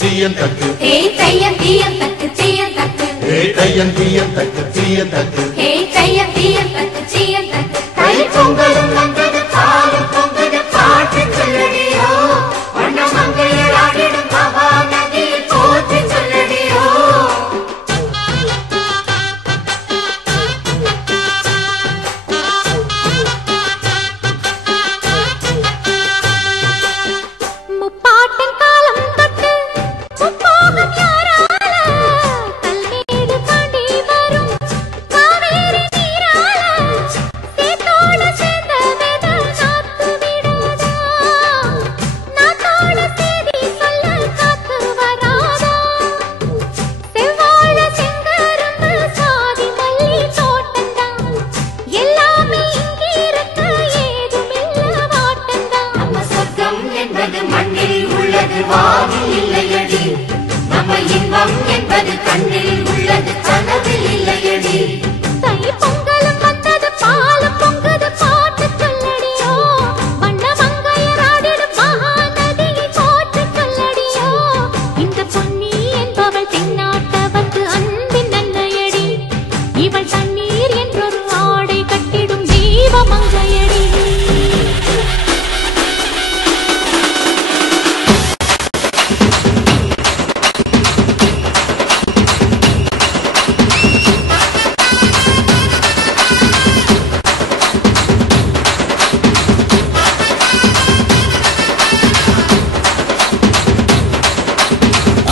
தீயன் தக்கு ஹே தையன் தீயன் தக்கு தீயன் தக்கு ஹே தையன் தீயன் தக்கு தீயன் தக்கு ஹே தையன் தீயன் தக்கு தீயன் தக்கு தை பொங்கலும் வந்தது பாலும் பொங்குது பாட்டு சொல்லடியோ வண்ண மங்கையர் ஆடிடும் மகா நதியை போற்றி சொல்லடியோ முப்பாட்டின் காலம் தொட்டு முப்போகம் யாரால கல்மேடு தாண்டி வரும் காவேரி நீரால சேத்தோட சேர்ந்த வேத நாத்து விடாதா நாத்தோட சேதி சொல்ல காத்து வராதா செவ்வாழ செங்கரும்பு சாதி மல்லி தோட்டந்தான் எல்லாமே இங்கிருக்க ஏதுமில்ல வாட்டந்தான் நம்ம சொர்க்கம் என்பது மண்ணில் உள்ளது வானில் இல்லையடி நம்ம இன்பம் என்பது கண்ணில் உள்ளது கனவில் இல்லையடி தை பொங்கலும் வந்தது பாலும் பொங்குது பாட்டு சொல்லடியோ வண்ண மங்கையர் ஆடிடும் மகா நதியை போற்றி சொல்லடியோ இந்த பொன்னி என்பவள் தென்னாட்டவர்க்கு அன்பின் நன்மையடி இவள் தண்ணீர் என்றொரு ஆடை கட்டிடும் தீப மங்கையடி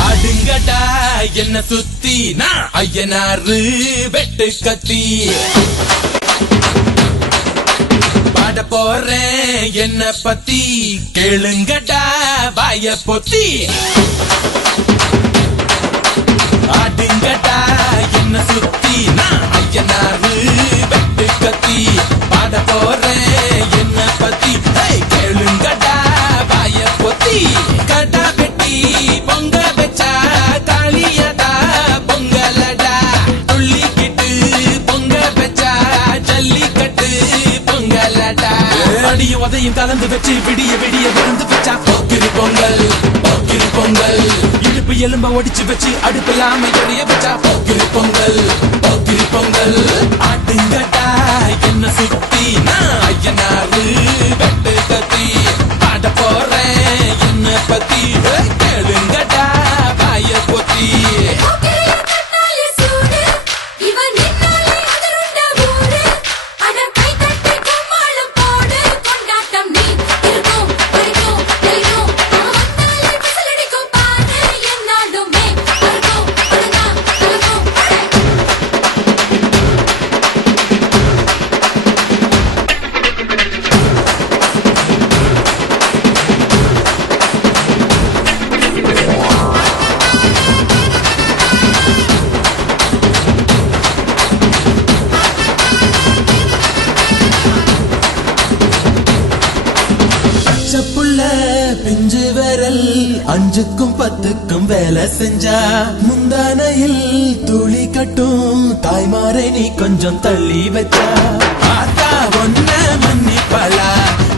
ஆடுங்கடா என்ன சுத்தி நான் ஐயனாரு வெட்டு கத்தி பாட போறேன் என்ன பத்தி கேளுங்கடா வாய பொத்தி ஆடுங்கடா என்ன சுத்தி நான் ஐயனாரு வெட்டு கத்தி பாட போறேன் என்ன பத்தி கேளுங்கடா வாய பொத்தி கடா வெட்டி பொங்க வச்சா காளியதா பொங்கலடா துள்ளிக்கிட்டு பொங்க வச்சா ஜல்லிக்கட்டு பொங்கலடா அடியும் உதையும் கலந்து வச்சு விடிய விடிய விழுந்து வச்சா போக்கிரி பொங்கல் போக்கிரி பொங்கல் இடுப்பு எலும்ப ஒடிச்சு வச்சு அடுப்பில்லாம எரிய வச்சா போக்கிரி பொங்கல் போக்கிரி பொங்கல் ஆட்டுங்கட்டா என்ன சுத்தி நான் ஐயனாரு வெட்டு கத்தி பாட போறேன் என்ன பத்தி கேளுங்கடா வாய பொத்தி பிஞ்சு விரல் அஞ்சுக்கும் பத்துக்கும் வேலை செஞ்சா முந்தானையில் துளி கட்டும் தாய்மாரை நீ கொஞ்சம் தள்ளி வச்சா ஆத்தா ஒன்ன மன்னிப்பலா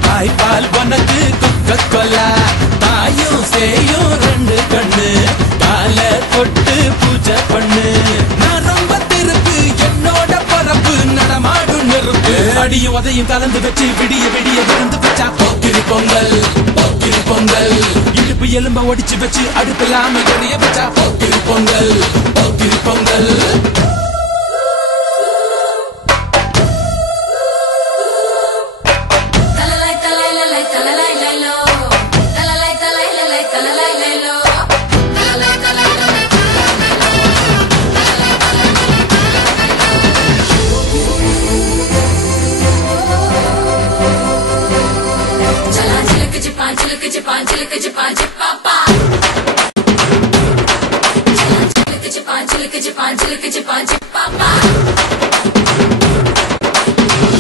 தாய்ப்பால் உனக்கு குக்க கொல்லா தாயும் சேயும் ரெண்டு கண்ணு கால தொட்டு பூஜை பண்ணு நான் ரொம்ப திருப்பு என்னோட பரப்பு நடமாடும் நெருப்பு அடியும் உதையும் கலந்து வச்சு விடிய விடிய விழுந்து வச்சா போக்கிரி பொங்கல் போக்கிரி பொங்கல் இடுப்பு எலும்ப ஒடிச்சு வச்சு அடுப்பில்லாம எரிய வச்சா போக்கிரி பொங்கல் போக்கிரி பொங்கல்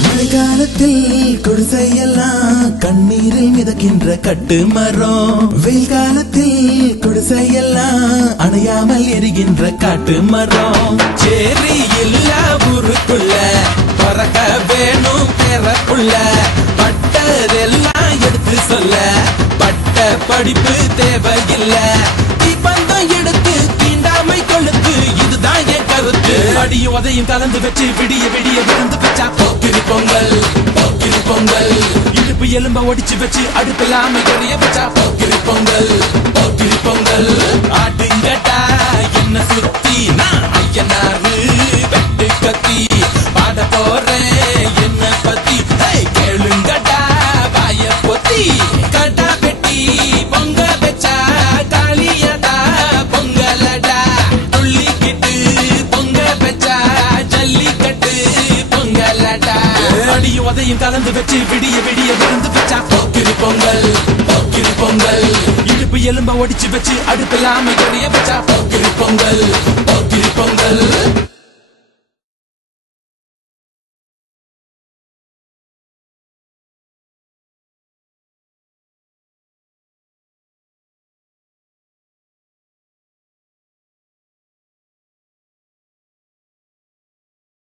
மழைக்காலத்தில் குடிசையெல்லாம் கண்ணீரில் மிதக்கின்ற கட்டு மரம் வெயில் காலத்தில் குடிசையெல்லாம் அணையாமல் எரிகின்ற காட்டு மரம் சேரி இல்ல ஊருக்குள்ள பறக்க வேணும் பிறப்புள்ள பட்டதெல்லாம் எடுத்து சொல்ல பட்ட படிப்பு தேவையில்லை இப்ப உதையும் கலந்து வச்சு விடிய விடிய விழுந்து வச்சா போக்கிரி பொங்கல் போக்கிரி பொங்கல் இடுப்பு எலும்ப ஒடிச்சு வச்சு அடுப்பில்லாம எரிய வச்சா போக்கிரி பொங்கல் போக்கிரி பொங்கல் ஆட்டுங்கட்டா என்ன சுத்தி நான் ஐயனாரு வெட்டு கத்தி பாட போறேன் என்ன பத்தி கேளுங்கட்டா வாய பொத்தி கட்டா பெட்டி பொங்க வச்சா காளியடா பொங்கலடா துள்ளிக்கிட்டு பொங்க வச்சா ஜல்லிக்கட்டு பொங்கலடா அடியும் உதையும் கலந்து வச்சு விடிய விடிய விழுந்து வச்சா போக்கிரி பொங்கல் போக்கிரி பொங்கல் இடுப்பு எலும்ப ஒடிச்சு வச்சு அடுப்பில்லாம எரிய வச்சா போக்கிரி பொங்கல் போக்கிரி பொங்கல்